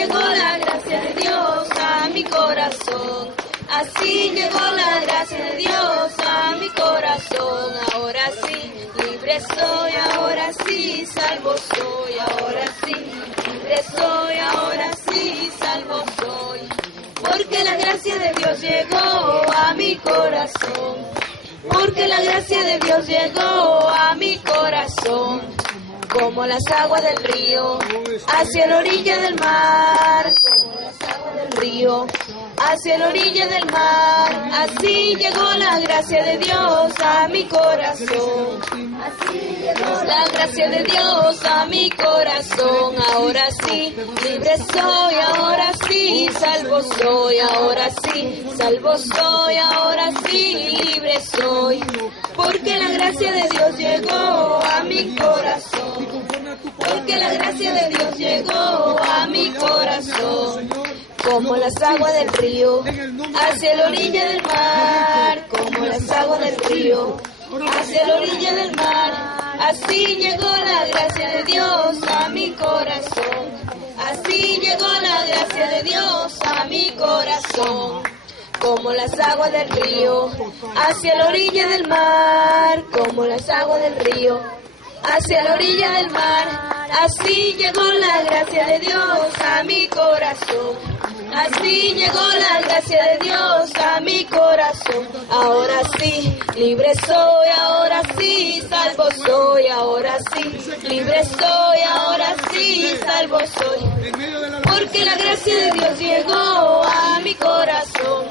llegó la gracia de Dios a mi corazón. Así llegó la gracia de Dios a mi corazón. Ahora sí, libre soy, ahora sí, salvo soy. Ahora sí, libre soy, ahora sí, salvo soy. Porque la gracia de Dios llegó a mi corazón. Porque la gracia de Dios llegó a mi corazón. Como las aguas del río hacia la orilla del mar. Como las aguas del río hacia la orilla del mar. Así llegó la gracia de Dios a mi corazón. Así llegó la gracia de Dios a mi corazón. Ahora sí, libre soy, ahora sí, salvo soy. Ahora sí, salvo soy, ahora sí, libre soy. Porque la gracia de Dios llegó a mi corazón. Porque la gracia de Dios llegó a mi corazón. Como las aguas del río hacia la orilla del mar. Como las aguas del río hacia la orilla del mar. Así llegó la gracia de Dios a mi corazón. Así llegó la gracia de Dios a mi corazón. Como las aguas del río hacia la orilla del mar. Como las aguas del río hacia la orilla del mar. Así llegó la gracia de Dios a mi corazón. Así llegó la gracia de Dios a mi corazón. Ahora sí, libre soy, ahora sí, salvo soy. Ahora sí, libre soy, ahora sí, salvo soy. Porque la gracia de Dios llegó a mi corazón.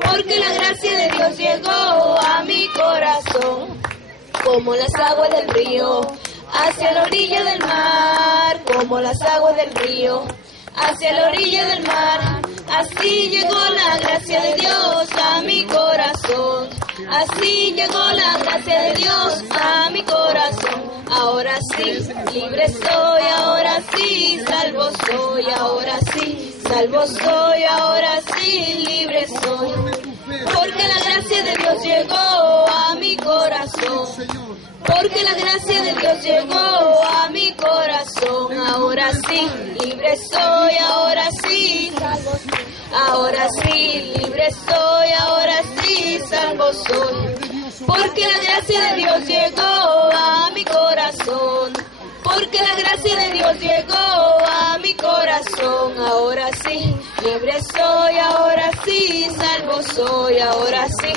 Porque la gracia de Dios llegó a mi corazón. Como las aguas del río hacia la orilla del mar. Como las aguas del río hacia la orilla del mar. Así llegó la gracia de Dios a mi corazón. Así llegó la gracia de Dios a mi corazón. Ahora sí, libre soy, ahora sí, salvo soy. Ahora sí, salvo soy, ahora sí, libre soy. Porque la gracia de Dios llegó a mi corazón. Porque la gracia de Dios llegó a mi corazón. Ahora sí, libre soy, ahora sí, salvo soy. Ahora sí, libre soy, ahora sí, salvo soy. Porque la gracia de Dios llegó a mi corazón. Porque la gracia de Dios llegó a mi corazón. Ahora sí, libre soy, ahora sí, salvo soy. Ahora sí,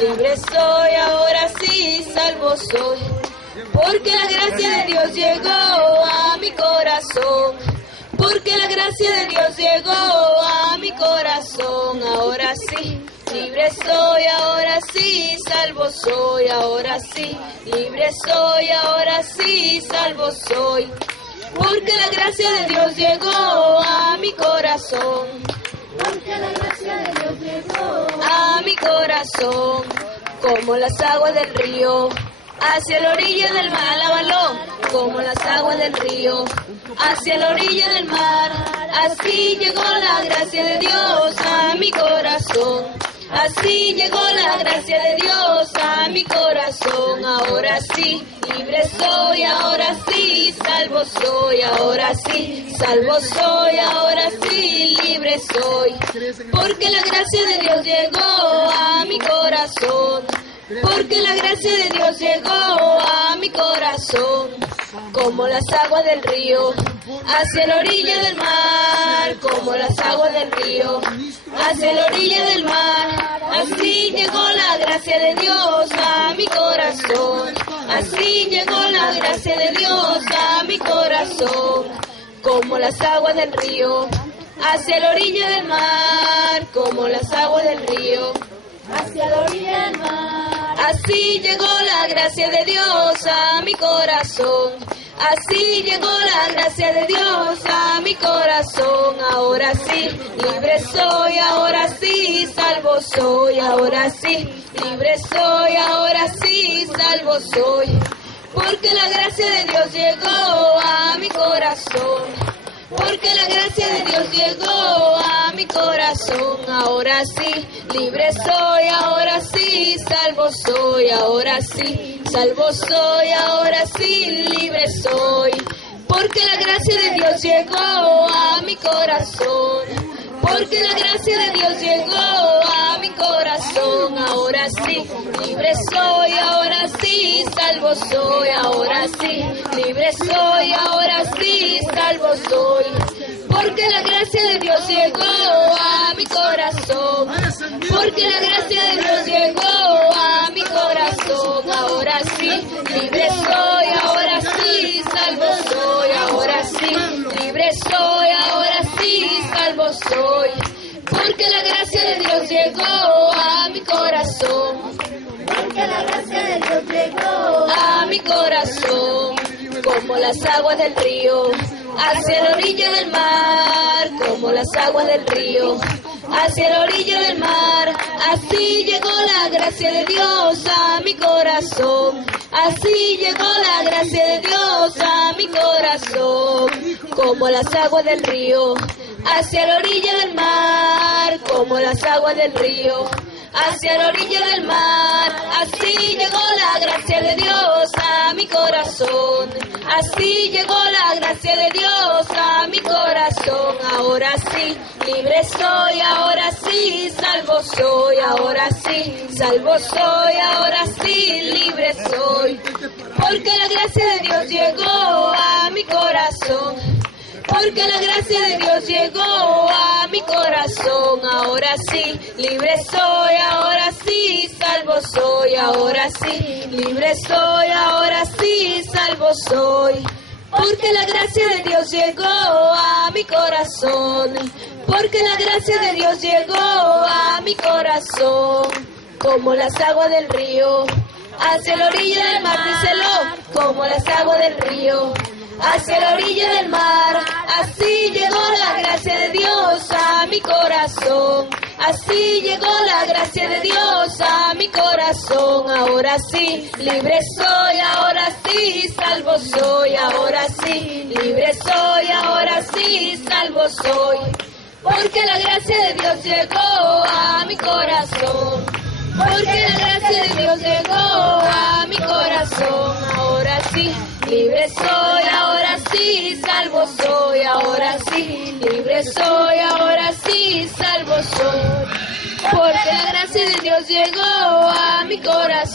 libre soy, ahora sí, salvo soy. Porque la gracia de Dios llegó a mi corazón. Porque la gracia de Dios llegó a mi corazón. Ahora sí, libre soy, ahora sí, salvo soy. Ahora sí, libre soy, ahora sí, salvo soy. Porque la gracia de Dios llegó a mi corazón. Porque la gracia de Dios llegó a mi corazón. Como las aguas del río hacia la orilla del mar, alábalo. Como las aguas del río hacia la orilla del mar. Así llegó la gracia de Dios a mi corazón. Así llegó la gracia de Dios a mi corazón. Ahora sí, libre soy, ahora sí, salvo soy. Ahora sí, salvo soy, ahora sí, libre soy. Porque la gracia de Dios llegó a mi corazón. Porque la gracia de Dios llegó a mi corazón. Como las aguas del río hacia la orilla del mar. Como las aguas del río hacia la orilla del mar. Así llegó la gracia de Dios a mi corazón. Así llegó la gracia de Dios a mi corazón. Como las aguas del río hacia la orilla del mar. Como las aguas del río hacia la orilla del mar. Así llegó la gracia de Dios a mi corazón. Así llegó la gracia de Dios a mi corazón. Ahora sí, libre soy, ahora sí, salvo soy. Ahora sí, libre soy, ahora sí, salvo soy. Porque la gracia de Dios llegó a mi corazón. Porque la gracia de Dios llegó a mi corazón. Ahora sí, libre soy, ahora sí, salvo soy. Ahora sí, salvo soy, ahora sí, libre soy. porque la gracia de Dios llegó a mi corazón, porque la gracia de Dios llegó a mi corazón. Ahora sí, libre soy, ahora sí, salvo soy, ahora sí, libre soy, ahora sí, salvo soy, porque la gracia de Dios llegó a mi corazón, porque la gracia de Dios llegó a mi corazón. Ahora sí, libre soy, ahora sí, salvo soy, ahora sí, libre soy, ahora sí, salvo soy, porque la gracia de Dios llegó a mi corazón, porque la gracia de Dios llegó a mi corazón, como las aguas del río hacia la orilla del mar, como las aguas del río hacia la orilla del mar, así llegó la gracia de Dios a mi corazón, así llegó la gracia de Dios a mi corazón, como las aguas del río hacia la orilla del mar, como las aguas del río hacia la orilla del mar, así llegó la gracia de Dios a mi corazón, así llegó la gracia de Dios a mi corazón. Ahora sí, libre soy, ahora sí, salvo soy, ahora sí, salvo soy, ahora sí, libre soy, porque la gracia de Dios llegó a mi corazón, porque la gracia de Dios llegó a mi corazón. Ahora sí, libre soy, ahora sí, salvo soy, ahora sí, libre soy, ahora sí, salvo soy, porque la gracia de Dios llegó a mi corazón, porque la gracia de Dios llegó a mi corazón, como las aguas del río hacia la orilla del mar, díselo, como las aguas del río hacia la orilla del mar, así llegó la gracia de Dios a mi corazón, así llegó la gracia de Dios a mi corazón. Ahora sí, libre soy, ahora sí, salvo soy, ahora sí, libre soy, ahora sí, salvo soy, porque la gracia de Dios llegó a mi corazón, porque la gracia de Dios llegó a mi corazón. Ahora sí, libre soy, ahora sí, salvo soy, ahora sí, libre soy, ahora sí, salvo soy, porque la gracia de Dios llegó a mi corazón.